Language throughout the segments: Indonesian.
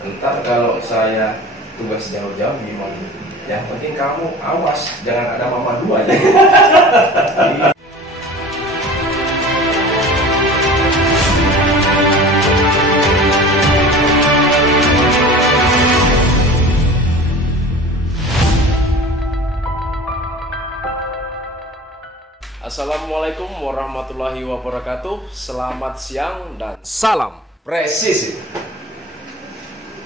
Ntar kalau saya tugas jauh-jauh gimana? Yang penting kamu awas, jangan ada mama dua ya. Assalamualaikum warahmatullahi wabarakatuh. Selamat siang dan salam presisi.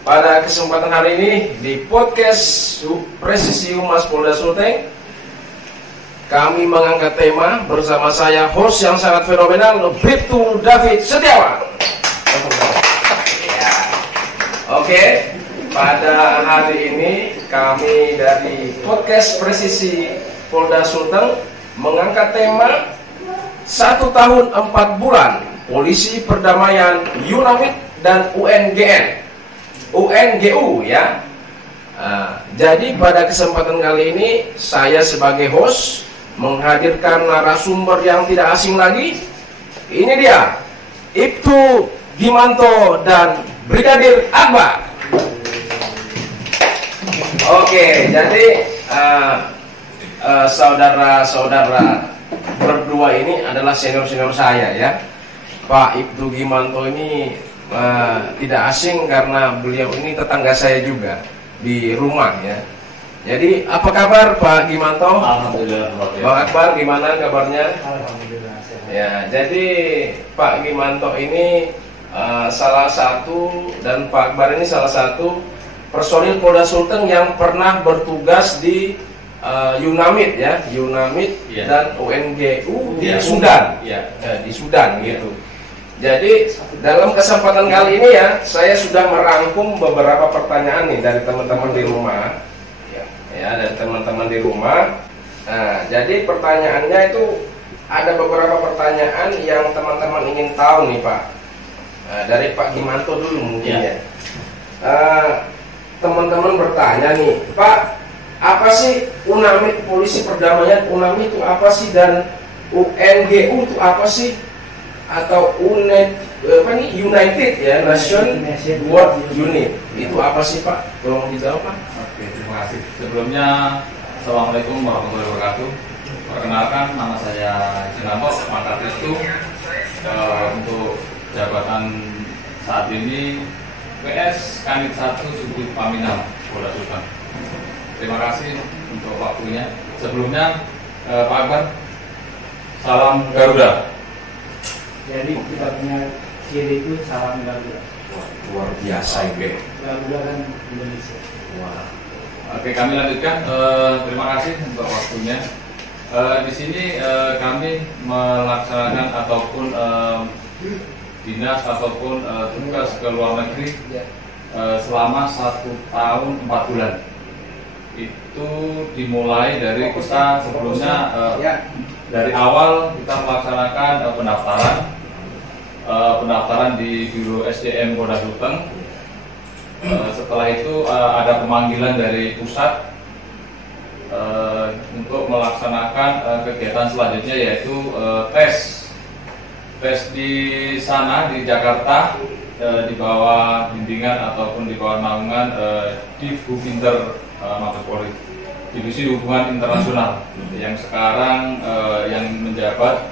Pada kesempatan hari ini di podcast Presisi Humas Polda Sulteng, kami mengangkat tema bersama saya host yang sangat fenomenal, Bribtu David Setiawan. Ya. Oke, pada hari ini kami dari podcast Presisi Polda Sulteng mengangkat tema 1 tahun 4 bulan Polisi Perdamaian UNAMID dan UNGU ya. Jadi pada kesempatan kali ini saya sebagai host menghadirkan narasumber yang tidak asing lagi. Ini dia, Ibtu Gimanto dan Brigadir Akbar. Oke, jadi saudara-saudara berdua ini adalah senior-senior saya ya. Pak Ibtu Gimanto ini tidak asing karena beliau ini tetangga saya juga di rumah ya. Jadi apa kabar Pak Gimanto? Alhamdulillah. Bang Akbar gimana kabarnya? Alhamdulillah. Ya, jadi Pak Gimanto ini salah satu dan Pak Akbar ini salah satu personil Polda Sulteng yang pernah bertugas di UNAMID ya, UNAMID ya. Dan UNGU di ya. Sudan, ya. Di Sudan gitu. Jadi dalam kesempatan kali ini ya, saya sudah merangkum beberapa pertanyaan nih dari teman-teman di rumah, ya dari teman-teman di rumah. Nah, jadi pertanyaannya itu ada beberapa pertanyaan yang teman-teman ingin tahu nih Pak. Dari Pak Gimanto dulu mungkin ya. Teman-teman bertanya nih, Pak, apa sih UNAMID, Polisi Perdamaian UNAMID itu apa sih, dan UNGU itu apa sih, atau United ya, Nation World Unit itu apa sih Pak? Tolong dijawab Pak. Oke, terima kasih. Sebelumnya, Assalamualaikum warahmatullahi wabarakatuh. Perkenalkan, nama saya Gimanto Mangkat Ristu. Untuk jabatan saat ini PS Kanit 1 Subdit Paminal Polda Sulteng. Terima kasih untuk waktunya. Sebelumnya, Pak Akbar, salam Garuda. Jadi kita punya ciri itu salam Garuda. Wah, luar biasa ini. Garuda kan Indonesia. Wah. Oke, kami lanjutkan. Terima kasih untuk waktunya. Di sini kami melaksanakan ataupun dinas ataupun tugas ke luar negeri selama 1 tahun 4 bulan. Itu dimulai dari kita sebelumnya dari awal kita melaksanakan pendaftaran di Biro SDM Polda Sulteng. Setelah itu ada pemanggilan dari pusat untuk melaksanakan kegiatan selanjutnya, yaitu tes di sana di Jakarta di bawah bimbingan ataupun di bawah naungan Divhubinter Mabes Polri, Divisi Hubungan Internasional, yang sekarang yang menjabat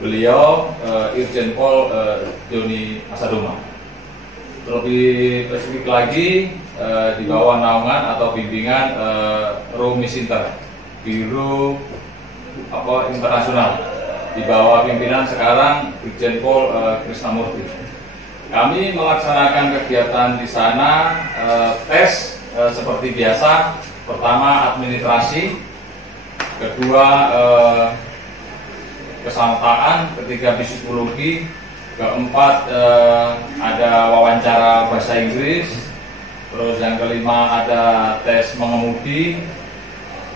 beliau Irjen Pol Joni Asadoma. Terlebih spesifik lagi di bawah naungan atau bimbingan Rumisinter, Biro Internasional, di bawah pimpinan sekarang Irjen Pol Krisnamurti. Kami melaksanakan kegiatan di sana, tes seperti biasa. Pertama administrasi, kedua kesamaptaan, ketiga psikologi, keempat ada wawancara bahasa Inggris, terus yang kelima ada tes mengemudi,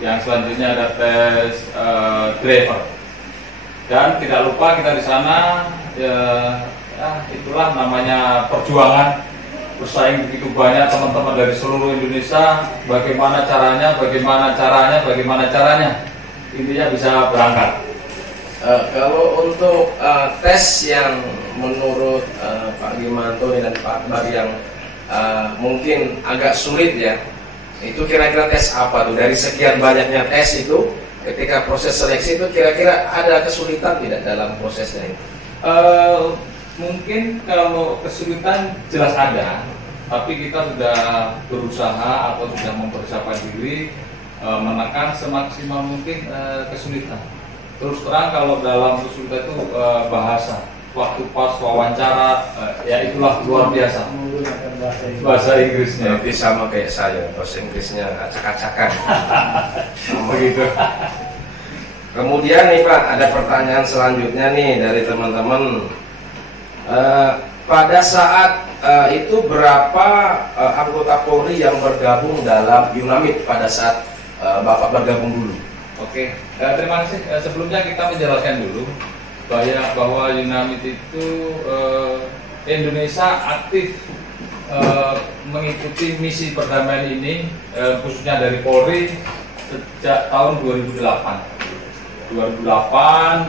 yang selanjutnya ada tes driver, dan tidak lupa kita di sana itulah namanya perjuangan, bersaing begitu banyak teman-teman dari seluruh Indonesia. Bagaimana caranya intinya bisa berangkat. Kalau untuk tes yang menurut Pak Gimanto dan Pak Akbar yang mungkin agak sulit ya. Itu kira-kira tes apa tuh? Dari sekian banyaknya tes itu, ketika proses seleksi itu kira-kira ada kesulitan tidak dalam prosesnya itu? Mungkin kalau kesulitan jelas ada, tapi kita sudah berusaha atau sudah mempersiapkan diri menekan semaksimal mungkin kesulitan. Terus terang kalau dalam kesulitan itu bahasa, waktu pas wawancara ya itulah luar biasa. Bahasa Inggrisnya. Berarti sama kayak saya, bahasa Inggrisnya acak-acakan. Begitu. Kemudian nih Pak, ada pertanyaan selanjutnya nih dari teman-teman. Pada saat itu berapa anggota Polri yang bergabung dalam UNAMID pada saat Bapak bergabung dulu? Oke, terima kasih. Sebelumnya kita menjelaskan dulu bahwa UNAMID itu Indonesia aktif mengikuti misi perdamaian ini khususnya dari Polri sejak tahun 2008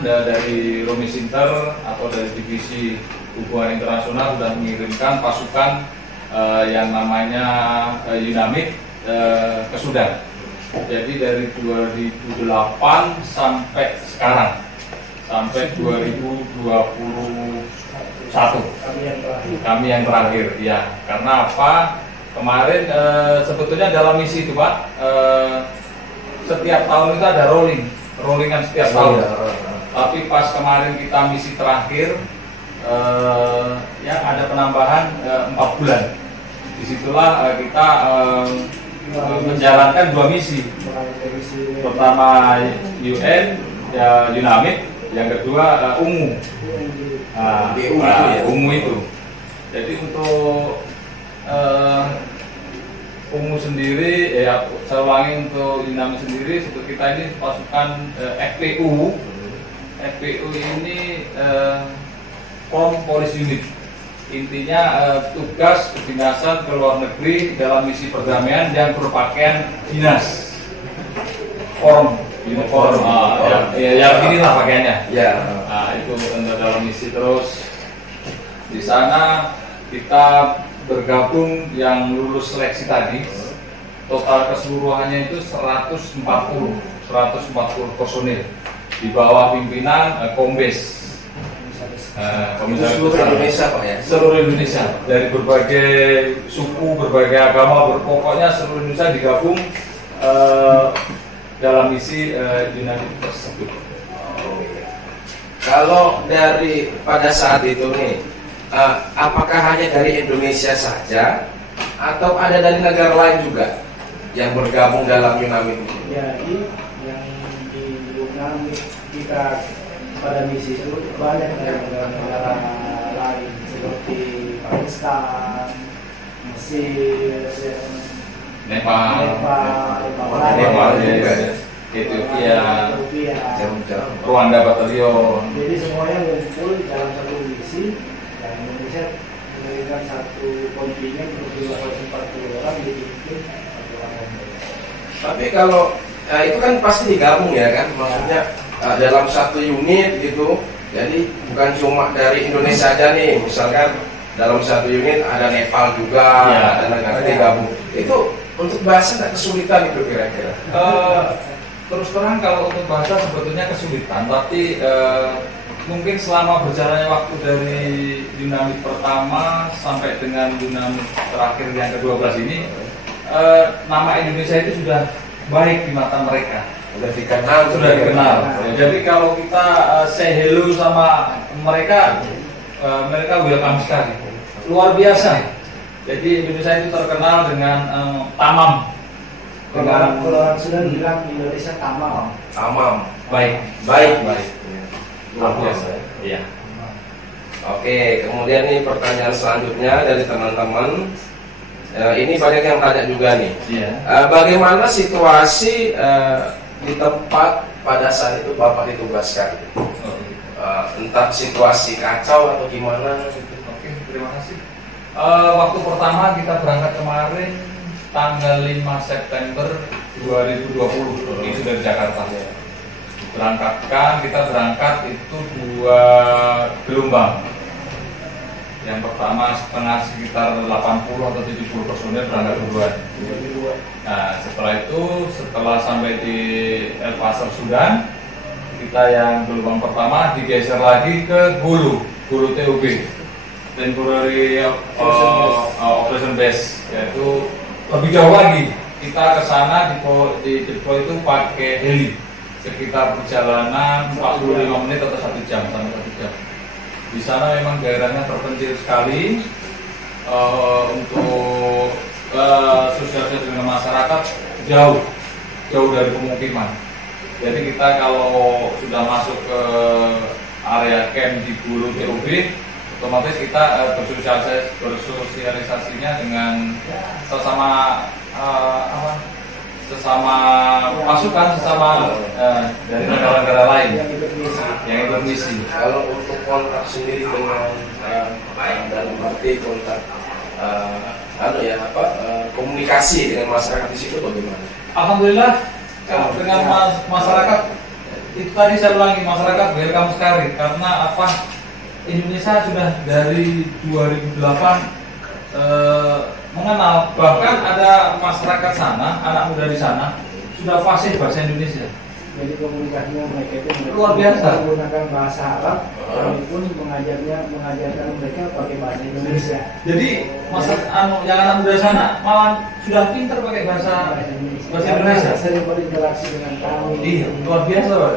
dari Romisinter atau dari Divisi Hubungan Internasional sudah mengirimkan pasukan yang namanya UNAMID ke Sudan. Jadi dari 2008 sampai sekarang, sampai 2021 kami yang terakhir ya. Karena apa? Kemarin sebetulnya dalam misi itu Pak, setiap tahun itu ada rollingan setiap tahun. Tapi pas kemarin kita misi terakhir ya ada penambahan 4 bulan. Disitulah kita menjalankan 2 misi. Pertama UN ya UNAMID, yang kedua UNGU. UNGU itu. Jadi untuk UNGU sendiri ya saya ulangi, untuk UNAMID sendiri seperti kita ini pasukan FPU. FPU ini Form Police Unit. Intinya tugas kedinasan ke luar negeri dalam misi perdamaian yang berpakaian dinas, uniform, ya inilah pakaiannya. Ya. Nah, itu dalam misi. Terus di sana kita bergabung yang lulus seleksi tadi, total keseluruhannya itu 140 personil di bawah pimpinan Kombes. Seluruh Indonesia Pak ya? Seluruh Indonesia, dari berbagai suku, berbagai agama, pokoknya seluruh Indonesia digabung dalam misi UNAMID tersebut. Kalau dari pada saat itu nih, apakah hanya dari Indonesia saja atau ada dari negara lain juga yang bergabung dalam UNAMID? Jadi yang di UNAMID kita pada misi itu banyak dari negara-negara lain seperti Pakistan, Mesir, Nepal, Ethiopia, Rwanda Batalion. Jadi semuanya ngumpul dalam satu misi. Dan Indonesia memberikan satu kontingen untuk 240 orang dipimpin satu orang. Tapi kalau itu kan pasti digabung ya kan, maksudnya dalam satu unit gitu. Jadi bukan cuma dari Indonesia aja nih, misalkan dalam satu unit ada Nepal juga, ada negara digabung. Itu untuk bahasa nggak kesulitan itu kira-kira? Terus terang kalau untuk bahasa sebetulnya kesulitan, tapi mungkin selama berjalannya waktu dari UNAMID pertama sampai dengan UNAMID terakhir yang ke-12 ini, nama Indonesia itu sudah baik di mata mereka. Sudah dikenal. Jadi kalau kita say hello sama mereka, mereka welcome sekali, luar biasa. Jadi Indonesia itu terkenal dengan tamam. Kalau orang Sudan bilang Indonesia tamam. Baik. Luar biasa. Iya. Oke, kemudian nih pertanyaan selanjutnya dari teman-teman. Ini banyak yang tanya juga nih. Iya. Bagaimana situasi di tempat pada saat itu Bapak ditugaskan? Entah situasi kacau atau gimana gitu. Oke, terima kasih. Waktu pertama kita berangkat kemarin tanggal 5 September 2020 itu dari Jakarta. Kita berangkat itu 2 gelombang. Yang pertama setengah sekitar 80 atau 70 personil berangkat duluan. Nah setelah itu, setelah sampai di El Pasar Sudan, kita yang gelombang pertama digeser lagi ke Gulu TUB, Temporary Operation Base, yaitu lebih jauh lagi. Kita ke sana di deploy itu pakai heli, sekitar perjalanan 45 menit atau 1 jam sampai 1 jam. Di sana memang daerahnya terpencil sekali, untuk sosialisasi dengan masyarakat jauh dari pemukiman. Jadi kita kalau sudah masuk ke area camp di Gulu TUB, otomatis kita bersosialisasinya dengan sesama pasukan, sesama dari negara-negara lain yang ikut misi. Kalau untuk kontak sendiri dengan dalam arti kontak komunikasi dengan masyarakat di situ bagaimana? Alhamdulillah dengan masyarakat itu tadi saya ulangi, masyarakat welcome sekali karena apa, Indonesia sudah dari 2008 mengenal, bahkan ada masyarakat sana, anak muda di sana sudah fasih bahasa Indonesia. Jadi komunikasinya mereka itu Luar biasa. menggunakan bahasa Arab, kami pun mengajarkan mereka pakai bahasa Indonesia. Jadi yang anak muda sana malah sudah pintar pakai bahasa Indonesia. Sering berinteraksi dengan kami. Iya, luar biasa, Pak.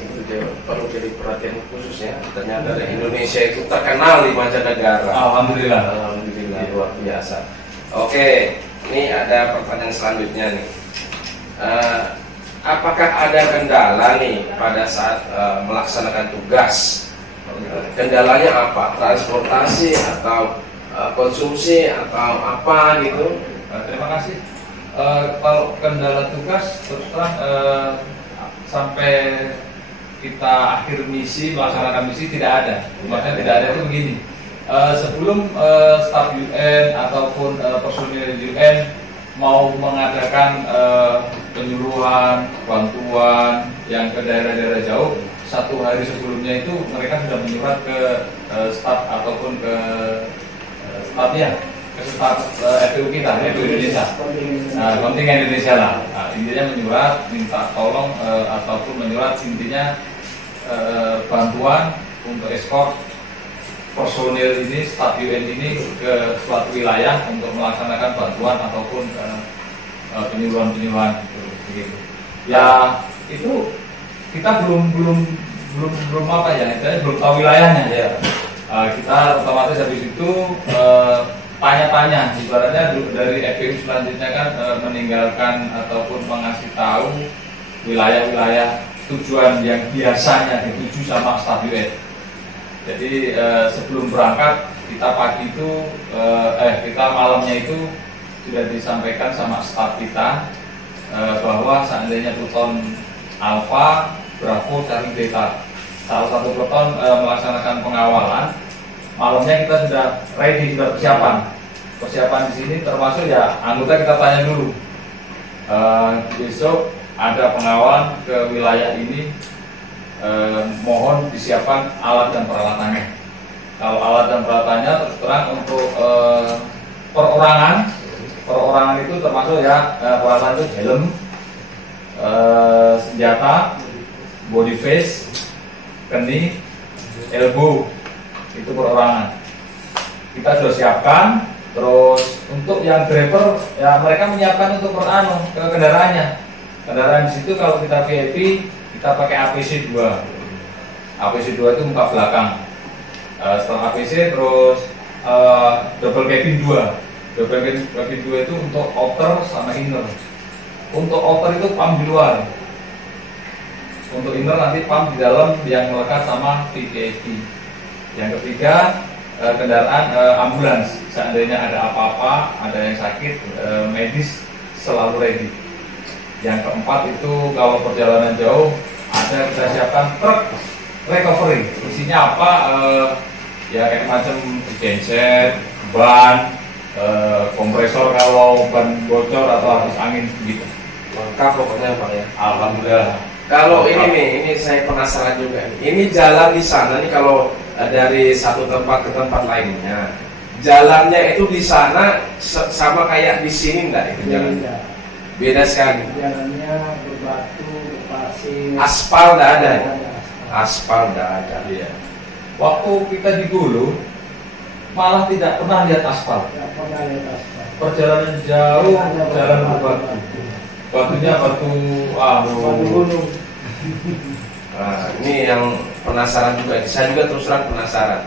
Itu perlu jadi perhatian khusus ya. Ternyata dari Indonesia itu terkenal di mancanegara. Alhamdulillah. Alhamdulillah, luar biasa. Oke, ini ada pertanyaan selanjutnya nih. Apakah ada kendala nih pada saat melaksanakan tugas? Kendalanya apa? Transportasi atau konsumsi atau apa gitu? Terima kasih. Kalau kendala tugas terus terang sampai kita akhir misi, melaksanakan misi tidak ada. Maksudnya tidak ada itu begini. Sebelum staf UN ataupun personil UN mau mengadakan penyuluhan, bantuan yang ke daerah-daerah jauh, 1 hari sebelumnya itu mereka sudah menyurat ke staf ataupun ke stafnya, ke staf FPU kita, FPU Indonesia, kontingen Indonesia lah. Nah, intinya menyurat, minta tolong ataupun menyurat intinya bantuan untuk ekspor personil ini, staf UN ini ke suatu wilayah untuk melaksanakan bantuan ataupun penyuluhan gitu. Ya itu kita belum apa ya, istilahnya belum tahu wilayahnya. Ya. Kita otomatis habis itu tanya-tanya, ibaratnya dari FPU selanjutnya kan meninggalkan ataupun mengasih tahu wilayah-wilayah tujuan yang biasanya dituju sama staf UN. Jadi sebelum berangkat kita pagi itu kita malamnya itu sudah disampaikan sama staf kita bahwa seandainya Pluton Alpha, Bravo, Charlie, Beta salah satu Pluton melaksanakan pengawalan, malamnya kita sudah ready, sudah persiapan di sini termasuk ya anggota kita tanya dulu besok ada pengawalan ke wilayah ini, mohon disiapkan alat dan peralatannya. Kalau alat dan peralatannya terus terang untuk perorangan itu termasuk ya peralatan itu helm, senjata, body face, kening, elbow, itu perorangan. Kita sudah siapkan. Terus untuk yang driver ya mereka menyiapkan untuk ke kendaraannya. Kendaraan di situ kalau kita VIP kita pakai APC 2. APC 2 itu muka belakang. Setelah APC terus double cabin 2. Double cabin 2 itu untuk outer sama inner. Untuk outer itu pump di luar. Untuk inner nanti pump di dalam yang melekat sama PPAP. Yang ketiga kendaraan ambulans. Seandainya ada apa-apa, ada yang sakit, medis selalu ready. Yang keempat itu kalau perjalanan jauh ada kita siapkan truk recovery. Fungsinya apa? Ya kayak macam genset, ban, kompresor kalau ban bocor atau habis angin gitu. Lengkap pokoknya Pak ya. Alhamdulillah. Kalau ini saya penasaran juga nih. Ini jalan di sana nih kalau dari satu tempat ke tempat lainnya. Jalannya itu di sana sama kayak di sini enggak itu jalan? Beda sekali. Jalannya berbatu, berpasir. Aspal enggak ada. Ada. Aspal enggak ada. Iya. Waktu kita di Gulu malah tidak pernah lihat aspal. Tidak pernah lihat aspal. Perjalanan jauh, Ada jalan batu. berbatu. Batunya batu Batu gunung. Nah, ini yang penasaran juga. Saya juga terus terang penasaran.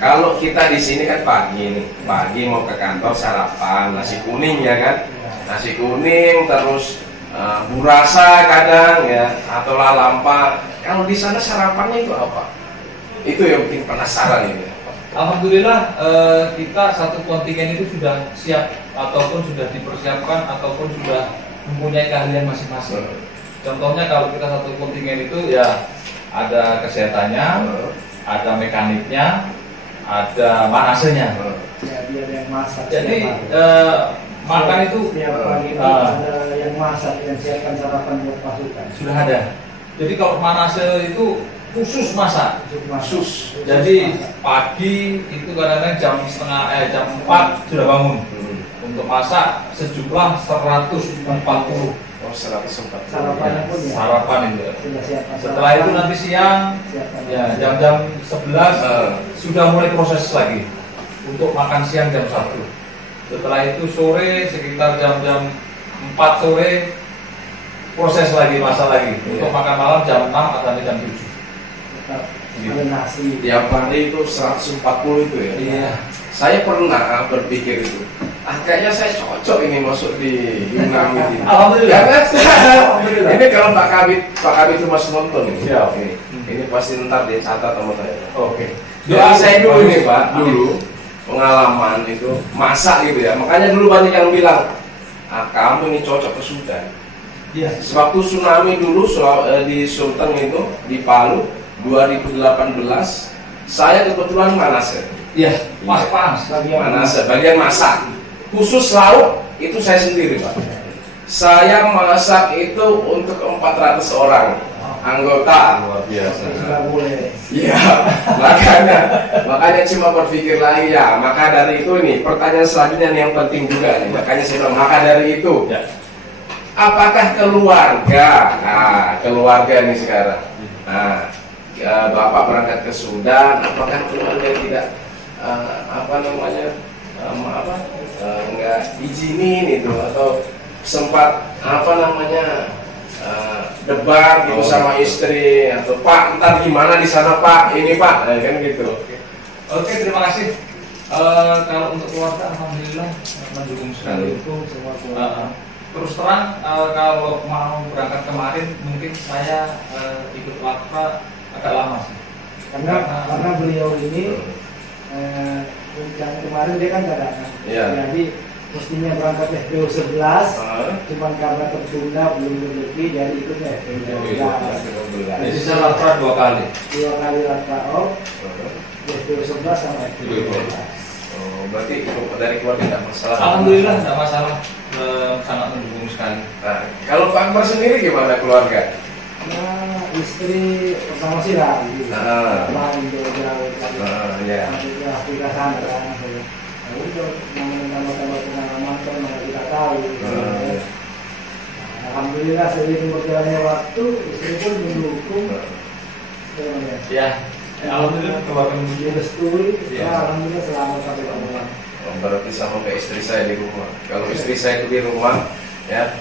Kalau kita di sini kan pagi nih, pagi mau ke kantor sarapan nasi kuning ya kan, nasi kuning terus burasa kadang ya atau lalampa. Kalau di sana sarapannya itu apa? Itu yang bikin penasaran ini. Alhamdulillah kita satu kontingen itu sudah siap ataupun sudah dipersiapkan ataupun sudah mempunyai keahlian masing-masing. Contohnya kalau kita satu kontingen itu ya ada kesehatannya, ada mekaniknya, ada manasenya. Jadi ada yang masak. Jadi makan itu setiap pagi itu ada yang masak dan siapkan sarapan buat pasukan. sudah ada. Jadi kalau manase itu khusus masak. Sus. Jadi pagi itu kadang-kadang jam 4 sudah bangun untuk masak sejumlah 140. Oh, 140. Sarapannya pun ya. Sarapan itu. Sudah siapkan. Setelah itu nanti siang siapkan. ya jam-jam 11 sudah mulai proses lagi untuk makan siang jam 1. Setelah itu sore sekitar jam-jam 4 sore proses lagi, masak lagi. Untuk makan malam jam 6 atau jam 7. Tetap ada nasi. Tiap hari itu 140 itu ya. Iya. Saya pernah berpikir itu. Kayaknya saya cocok ini masuk di Yunami ini. Alhamdulillah. Ya kan? Alhamdulillah. Ini kalau Pak Kabit itu masih nonton ini. Siap. Ini pasti ntar dia catat sama saya. Oke. Doa saya dulu nih Pak, dulu pengalaman itu masak gitu ya. Makanya dulu banyak yang bilang, kamu ini cocok ke Sudan. Iya. Sewaktu tsunami dulu di Sulteng itu di Palu 2018, saya kebetulan Manase. Iya, pas. Manase, bagian masak. Khusus lauk itu saya sendiri Pak. Saya masak itu untuk 400 orang anggota. Luar biasa. Tidak boleh. Iya, makanya cuma berpikir lagi ya. Maka dari itu nih pertanyaan selanjutnya nih yang penting juga nih. Makanya saya bilang maka dari itu, Ya. apakah keluarga? Nah, keluarga nih sekarang. Nah, Bapak berangkat ke Sudan, apakah keluarga tidak nggak izinin itu atau sempat debat gitu sama istri atau Pak ntar gimana di sana Pak ini Pak kan gitu. Oke, terima kasih. Kalau untuk keluarga, alhamdulillah mendukung sekali. Terus terang, kalau mau berangkat kemarin, mungkin saya ikut wakfa agak lama sih. Karena beliau ini yang kemarin dia kan cadangan. Iya. Jadi mestinya berangkat FPO 11, cuman karena tertunda belum rezeki jadi ikutnya FPO 12. Jadi saya wakfa 2 kali. 2 kali lakao, FPO 11 sama FPO 12. Oh, berarti dari keluarga tidak masalah. Alhamdulillah tidak masalah, sangat mendukung sekali. Nah, kalau Pak Akbar sendiri gimana keluarga? Nah, istri pertama sih lah, main jauh-jauh dari Ya. Afrika sana kan. Nah, udah tambah pengalaman kan mana kita tahu. Alhamdulillah seiring berjalannya waktu, istri pun mendukung. Ya, alhamdulillah keluarga Dia restui, Ya. alhamdulillah selamat sampai pulang. Oh, berarti sama kayak istri saya di rumah. Kalau istri saya itu di rumah, ya,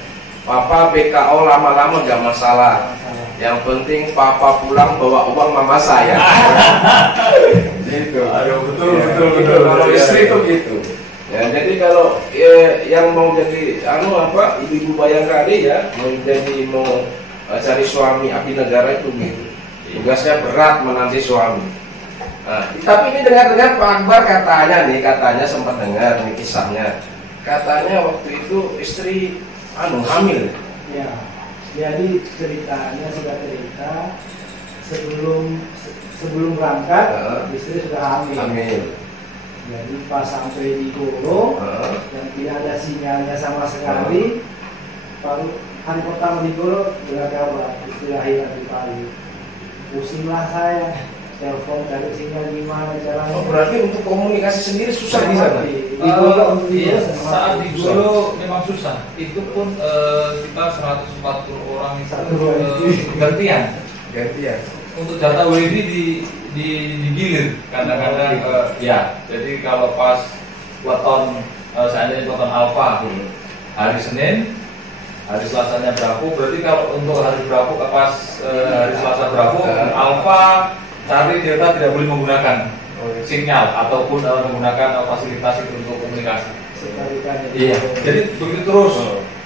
Papa BKO lama-lama gak masalah. Yang penting Papa pulang bawa uang mama saya. Gitu. Aduh, betul, Ya, betul, gitu. betul. Kalau Ya, istri ya. itu gitu. Ya, jadi kalau yang mau jadi ibu bayangkari ya, mau cari suami abdi negara itu gitu. Tugasnya berat menanti suami. Nah, tapi ini dengar-dengar Pak Akbar katanya sempat dengar nih kisahnya. Katanya waktu itu istri hamil. Ya, jadi ceritanya sudah cerita sebelum berangkat istri sudah hamil. Jadi pas sampai di Golo yang tidak ada sinyalnya sama sekali, baru hari pertama di Golo sudah kabar istri lahir di Palu. Pusinglah saya. telepon dari sinyal gimana caranya. Oh, berarti untuk komunikasi sendiri susah di sana. Iya, saat di Golo memang susah. Itu pun kita 140 orang itu gantian. Untuk data WIFI digilir kadang-kadang ya. Jadi kalau pas weton seandainya weton alfa hari Senin, hari Selasanya Brafu, berarti kalau untuk hari Brafu pas hari Selasa Brafu alfa cari delta tidak boleh menggunakan sinyal ataupun menggunakan fasilitas itu untuk komunikasi. Iya, jadi begitu terus.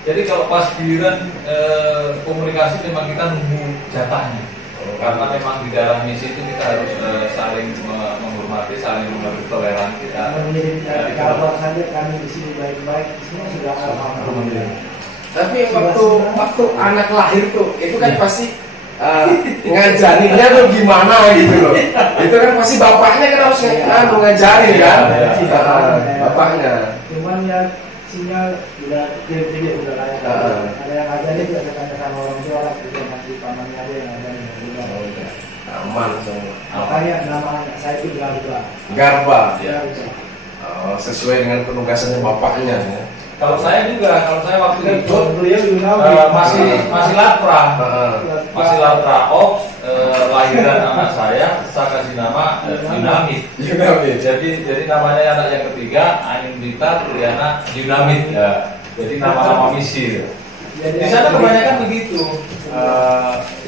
Jadi kalau pas giliran komunikasi memang kita nunggu jatahnya. Karena memang di dalam misi itu kita harus saling menghormati, saling mengerti toleransi kita. Menjadi kabar saja kami di sini baik-baik, semua sudah alhamdulillah. Tapi waktu anak lahir tuh, itu kan pasti ngajarinnya tuh gimana gitu loh. Itu kan pasti bapaknya kan harus ngajarin kan, bapaknya. Cuman ya sinyal udah gede udah kayak ada yang ngajarin juga tekan-tekan orang tua lah, juga nanti pamannya ada yang ngajarin. Aman semua. Makanya nama anak saya itu Garba. Ya. Sesuai dengan penugasannya bapaknya ya. Kalau saya waktu itu masih lapra, lahiran anak saya kasih nama Yunamit. Jadi namanya anak yang ketiga Anin Dita Triana Yunamit ya. Jadi nama misi. Di sana kebanyakan begitu.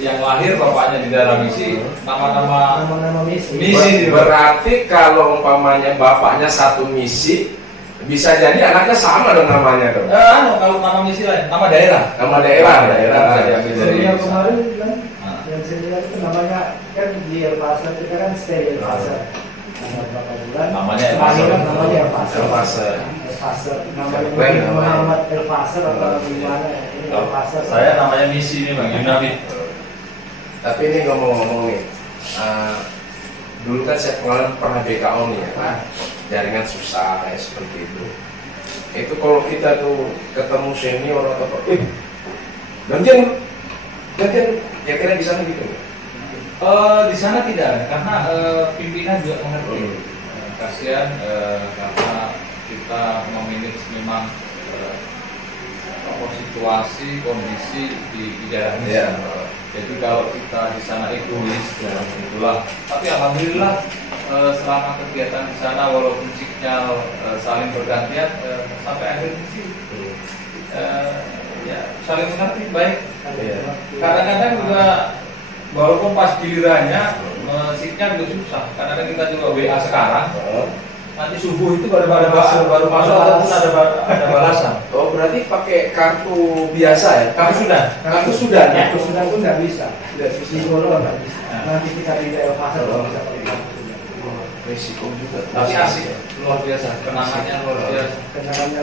Yang lahir bapaknya di dalam misi, nama misi. Berarti kalau umpamanya bapaknya satu misi, bisa jadi anaknya sama dong namanya dong. Kalau nama misi lain, nama daerah. Nama daerah. Bisa diambil dari yang kemarin kan, yang saya lihat itu namanya kan di El Pasar, kita kan stay di El Pasar. Berapa bulan? Namanya El Pasar. Namanya Muhammad El Pasar atau gimana? El Pasar. Saya namanya misi nih Bang Yunamit. Tapi ini ngomong-ngomong nih, dulu kan saya pernah BKO nih ya, jaringan susah kayak seperti itu. Itu kalau kita tuh ketemu senior atau apa, gantian, kira-kira di sana gitu nggak? Di sana tidak, karena pimpinan juga mengerti. Kasihan karena kita memanage memang situasi, kondisi di daerah ini. Yeah. Jadi kalau kita di sana egois, itulah. Tapi alhamdulillah selama kegiatan di sana, walaupun sinyal saling bergantian sampai akhir misi, ya saling mengerti baik. Kadang-kadang juga walaupun pas gilirannya sinyal juga susah. Kadang-kadang kita coba WA sekarang. Nanti subuh itu baru masuk ataupun ada balasan. Oh, berarti pakai kartu biasa ya? Kartu sudah pun nggak bisa. Di Solo nggak bisa. Nanti kita di El Pasar kalau bisa pakai kartu. Risiko juga. Tapi asik, luar biasa. Kenangannya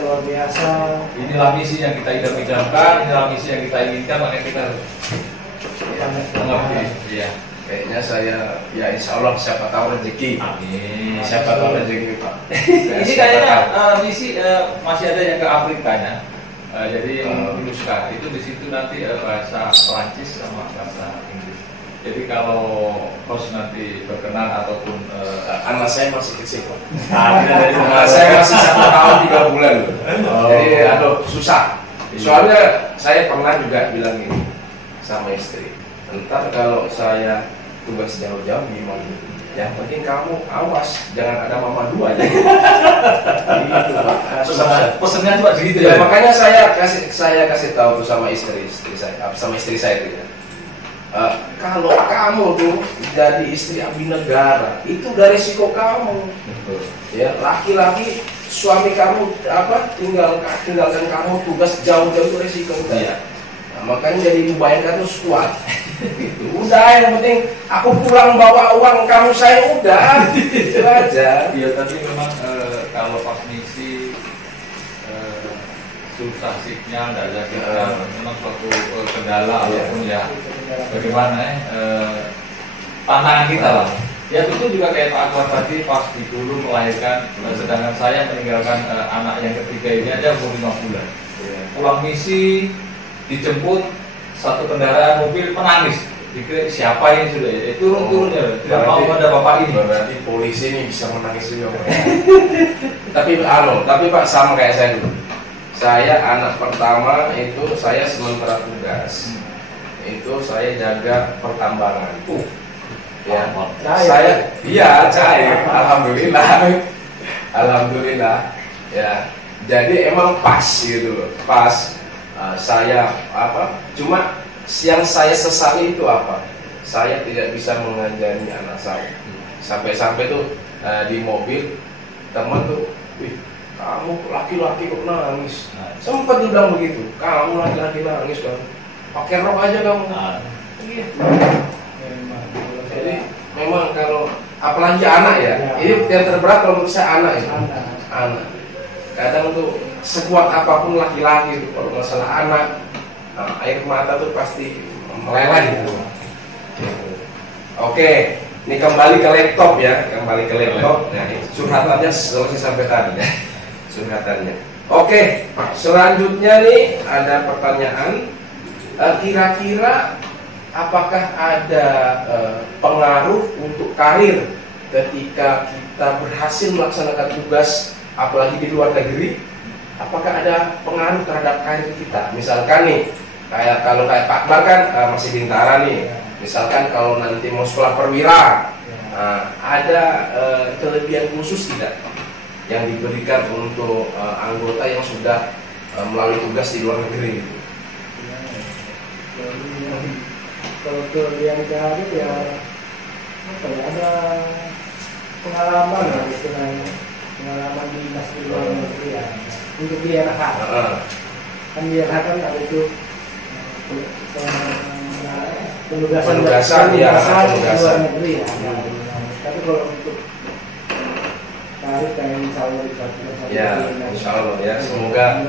luar biasa. Inilah misi yang kita idam-idamkan, inilah misi yang kita inginkan, makanya kita harus mengerti. Iya. Kayaknya saya, ya insya Allah siapa tahu rezeki. Amin. Siapa tahu rezeki Pak. Ini kayaknya misi masih ada yang ke Afrikanya. Jadi Luska itu di situ nanti bahasa Perancis sama bahasa Inggris. Jadi kalau host nanti berkenan ataupun anak saya masih kecil Pak. Anak saya masih 1 tahun 3 bulan loh. Jadi susah. Soalnya saya pernah juga bilang gini sama istri. Entar kalau saya tugas jauh-jauh gimana? Yang penting kamu awas, jangan ada mama 2 aja. Gitu Pak. Pesennya juga begitu ya. Makanya saya kasih tahu tuh sama istri saya itu ya. Kalau kamu tuh jadi istri abdi negara, itu dari risiko kamu. Betul. Ya, laki-laki suami kamu tinggalkan kamu tugas jauh-jauh itu risiko. Iya. Makanya jadi dibayarkan tuh kuat. Gitu. Udah yang penting aku pulang bawa uang kamu saya udah. Itu aja. Iya, tapi memang kalau pas misi susah sinyal, tidak ada sinyal, memang suatu kendala ataupun ya bagaimana tantangan kita lah. Ya tentu juga kayak Pak Akbar tadi pas di dulu melahirkan, sedangkan saya meninggalkan anak yang ketiga ini aja umur 5 bulan. Pulang misi dijemput satu kendaraan mobil menangis dikira siapa ini sudah ya turun-turunnya tidak mau ada bapak ini. Berarti polisi ini bisa menangis juga. tapi Pak sama kayak saya dulu. Saya anak pertama itu saya sementara tugas. Itu saya jaga pertambangan. Ya, cair. Alhamdulillah. Ya, jadi emang pas gitu loh. Pas saya cuma yang saya sesali itu apa? Saya tidak bisa mengajari anak saya. Sampai-sampai tuh di mobil teman tuh, wih, kamu laki-laki kok nangis? Sempat dibilang begitu. Kamu laki-laki nangis kan? Pakai rok aja kamu. Gitu. Jadi memang kalau apalagi anak ya, ini yang terberat kalau menurut saya anak ya. Anak. Kadang tuh sekuat apapun laki-laki tuh kalau masalah anak. Air mata tuh pasti meleleh gitu. Oke, ini kembali ke laptop ya, Nah, curhatannya selesai sampai tadi ya, curhatannya. Oke, selanjutnya nih ada pertanyaan, kira-kira apakah ada pengaruh untuk karir ketika kita berhasil melaksanakan tugas, apalagi di luar negeri? Apakah ada pengaruh terhadap karir kita? Misalkan nih, kayak Pak Akbar kan masih Bintara nih. Misalkan kalau nanti mau sekolah perwira, ada kelebihan khusus tidak yang diberikan untuk anggota yang sudah melalui tugas di luar negeri? Kalau kelebihan karir ya apa ya, ada pengalaman lah istilahnya, pengalaman dinas di luar negeri ya. Untuk di RH kan di RH kan ada itu penugasan di luar negeri ya. Tapi kalau untuk karir kayak insya Allah insya Allah ya, semoga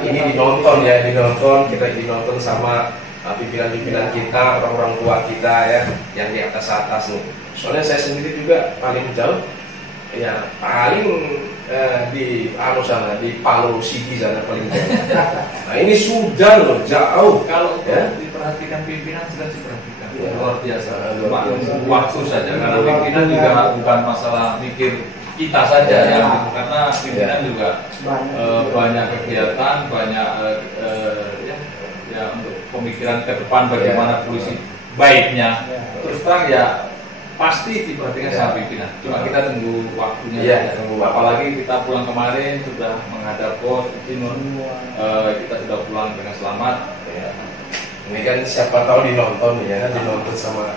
ini kita dinonton sama pimpinan kita, orang-orang tua kita ya, yang di atas nih. Soalnya saya sendiri juga paling jauh ya, paling di sana, di Palu City sana paling jauh. Nah ini sudah loh jauh. Kalau diperhatikan pimpinan sudah diperhatikan luar biasa. Waktu saja, karena pimpinan juga bukan masalah mikir kita saja ya, karena pimpinan juga banyak kegiatan, banyak ya untuk pemikiran ke depan bagaimana polisi baiknya. Terus terang ya pasti diperhatikan sama pimpinan. Cuma kita tunggu waktunya. Apalagi kita pulang kemarin sudah menghadap bos, kita sudah pulang dengan selamat. Ini kan siapa tahu dinonton ya, dinonton sama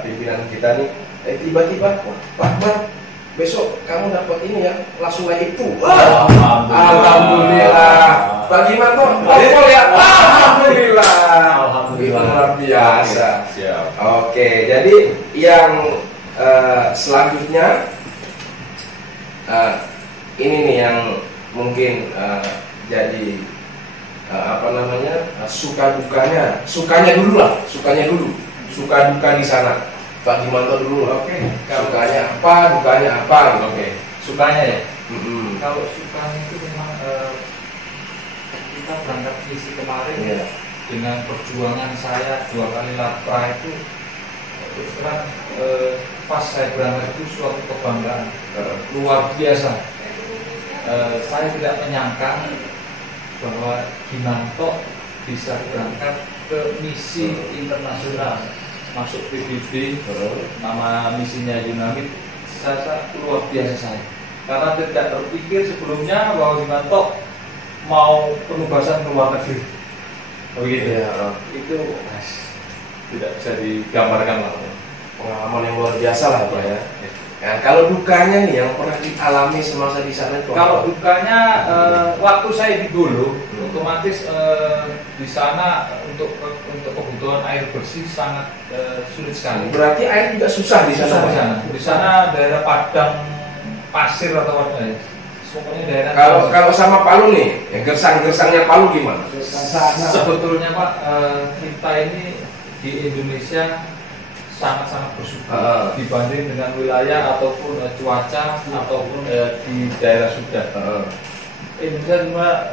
pimpinan kita nih. Tiba-tiba Pak Akbar, besok kamu dapat ini ya, langsung naik itu. Alhamdulillah. Bagi mantor, ya. Alhamdulillah. Luar biasa. Oke, jadi yang selanjutnya ini nih yang mungkin jadi suka dukanya. Sukanya dulu. Suka duka di sana. Pak Gimanto dulu. Oke. Sukanya apa, dukanya apa gitu. Oke. Sukanya ya. Kalau sukanya itu memang kita berangkat misi kemarin dengan perjuangan saya 2 kali lapra itu, terus terang pas saya berangkat itu suatu kebanggaan luar biasa. Saya tidak menyangka bahwa Gimanto bisa berangkat ke misi internasional, masuk PBB, nama misinya Yunamid. Saya luar biasa saya, karena tidak terpikir sebelumnya bahwa Gimanto mau penugasan ke luar negeri. Begitu ya. Itu tidak bisa digambarkan lah. Pengalaman yang luar biasa lah Pak ya. Nah, kalau dukanya nih yang pernah dialami semasa di sana itu? Kalau dukanya waktu saya di Golo, otomatis di sana untuk kebutuhan air bersih sangat sulit sekali. Berarti air juga susah di sana. Di sana daerah padang pasir atau apa ya? Pokoknya daerah. Kalau sama Palu nih, yang gersang-gersangnya Palu gimana? Sebetulnya Pak, kita ini di Indonesia sangat-sangat bersyukur dibanding dengan wilayah ataupun cuaca ataupun di daerah Sudan. Indonesia cuma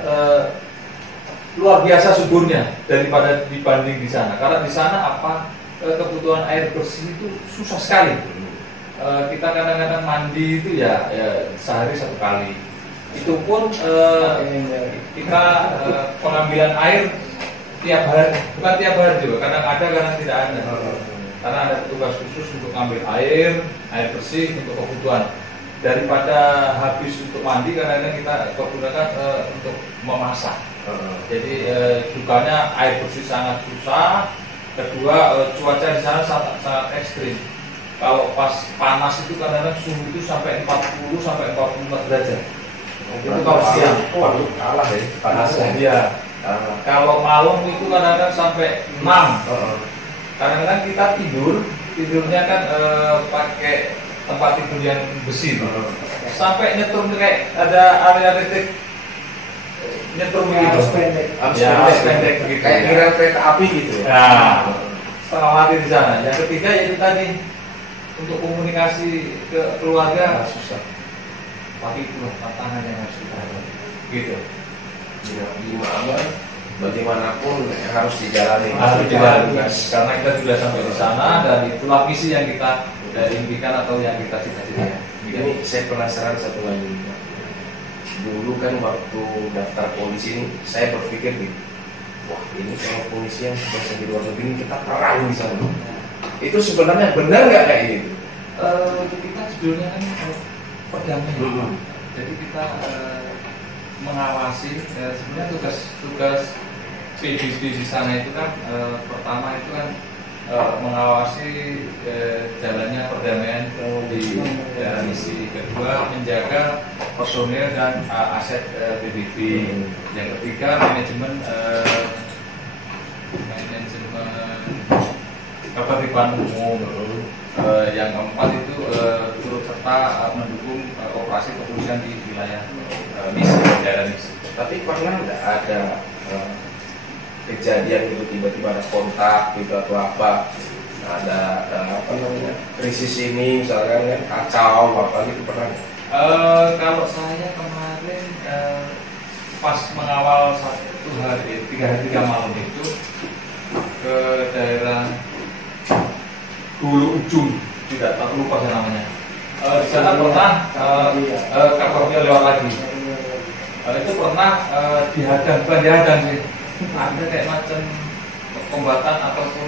luar biasa suburnya daripada dibanding di sana. Karena di sana kebutuhan air bersih itu susah sekali. Kita kadang-kadang mandi itu ya sehari 1 kali. Itu pun kita pengambilan air tiap hari, bukan tiap hari juga. Kadang ada, kadang tidak ada. Karena ada petugas khusus untuk ambil air bersih untuk kebutuhan. Daripada habis untuk mandi, kadang-kadang kita gunakan untuk memasak. Jadi dukanya air bersih sangat susah. Kedua, cuaca di sana sangat ekstrim. Kalau pas panas itu kadang-kadang suhu itu sampai 40 sampai 44 derajat. Itu kalau siang, kalah ya panasnya. Iya. Kalau malam itu kadang-kadang sampai 6. Kadang-kadang kita tidurnya kan pakai tempat tidur yang besi, sampai nyetrum kayak ada area titik nyetrum gitu, Harus pendek gitu, Kayak kereta api gitu ya. Nah, setengah mati di sana. Yang ketiga yaitu tadi untuk komunikasi ke keluarga susah. Tapi itu tantangan yang harus kita hadapi. Gitu. Gimana? Bagaimanapun harus dijalani. Harus dijalani. Karena kita sudah sampai di sana dan itulah misi yang kita impikan atau yang kita cita-citakan. Ini saya penasaran satu lagi. Dulu kan waktu daftar polisi ini saya berpikir gitu, wah ini kalau polisi yang sudah di luar negeri kita perang di sana. Itu sebenarnya benar nggak kayak gitu? Kita judulnya kan perdamaian. Jadi kita mengawasi sebenarnya tugas PBB di sana itu kan pertama itu kan mengawasi jalannya perdamaian di daerah misi. Kedua, menjaga personil dan aset PBB. Yang ketiga, manajemen ketertiban umum. Yang keempat itu turut serta mendukung operasi kepolisian di wilayah misi, daerah misi. Tapi pernah nggak ada kejadian gitu tiba-tiba ada kontak gitu atau apa, ada apa namanya krisis ini misalkan kan kacau apa gitu, pernah nggak? Kalau saya kemarin pas mengawal 3 hari 3 malam itu ke daerah Hulu Ujung, tidak tahu lupa saya namanya. Di sana pernah kabarnya lewat lagi. Itu pernah bukan dihadang sih. Ada kayak macam kombatan ataupun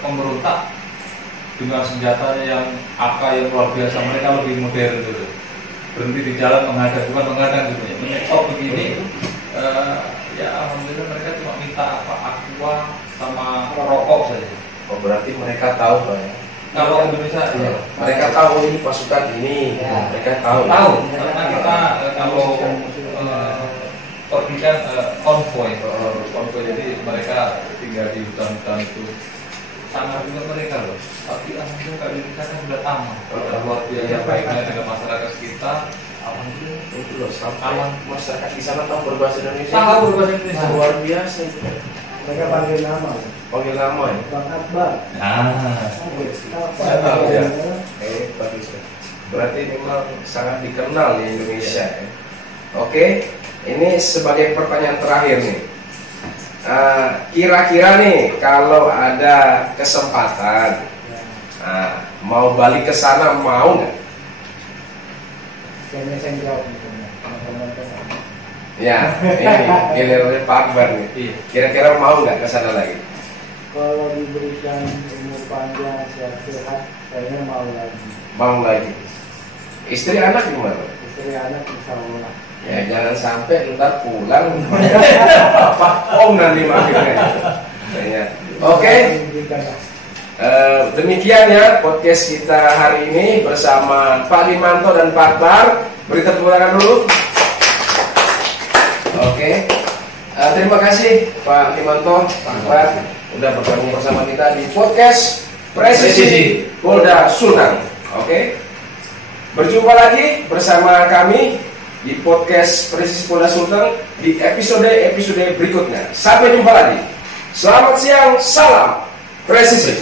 pemberontak dengan senjatanya yang AK yang luar biasa. Mereka lebih modern gitu. Berhenti di jalan menghadang gitu ya. Menyetop begini. Ya alhamdulillah mereka cuma minta aqua sama rokok saja. Oh berarti mereka tahu Pak ya? Kalau Indonesia ya. Mereka tahu ini pasukan ini, mereka tahu. Karena kita kalau pergi kan konvoy, jadi mereka tinggal di hutan-hutan itu sangat juga mereka loh. Tapi alhamdulillah kalau Indonesia kan sudah aman, luar biasa baiknya dengan masyarakat kita. Alhamdulillah itu loh, aman masyarakat di sana tahu berbahasa Indonesia. Tahu berbahasa Indonesia. Luar biasa itu. Mereka panggil nama. Panggil nama ya. Bang Akbar. Saya tahu ya. Bagus. Berarti memang sangat dikenal di Indonesia ya. Oke. Ini sebagai pertanyaan terakhir nih. Kira-kira nih kalau ada kesempatan mau balik ke sana mau nggak? Kayaknya saya jawab nih. Ya, ini giliran Pak Akbar nih. Kira-kira mau nggak ke sana lagi? Kalau diberikan umur panjang, sehat, kayaknya mau lagi. Mau lagi. Istri anak gimana? Istri anak insya Allah. Ya jangan sampai ntar pulang apa om nanti makinnya. Ya. Oke. Demikian ya podcast kita hari ini bersama Pak Limanto dan Pak Akbar. Beri tepuk tangan dulu. Oke. Terima kasih Pak Limanto, Pak Akbar udah bergabung bersama kita di podcast Presisi Polda Sulteng. Oke. Berjumpa lagi bersama kami di podcast Presisi Polda Sulteng di episode berikutnya. Sampai jumpa lagi. Selamat siang, salam presisi.